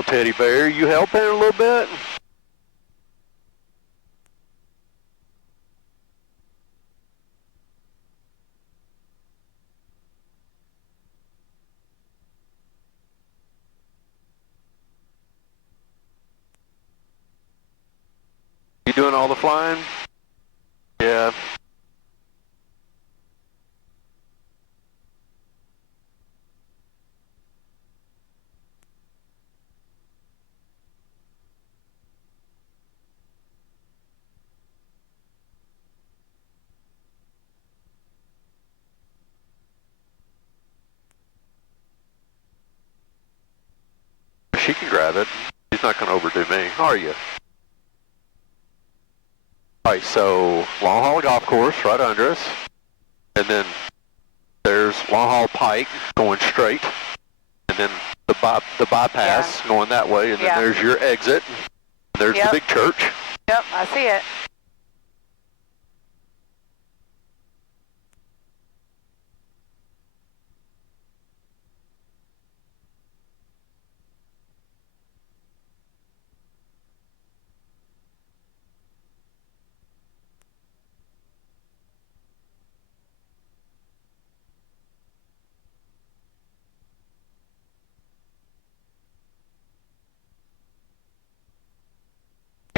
little teddy bear. You helping a little bit? You doing all the flying? Yeah. She can grab it. She's not going to overdo me, are you? Alright, so long haul golf course right under us. And then there's long haul pike going straight. And then the bypass going that way. And then there's your exit. There's the big church. Yep, I see it.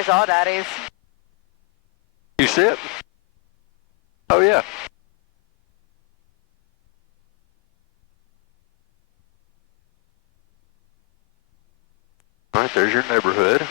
Here's all daddies. You see it? Oh yeah. Alright, there's your neighborhood.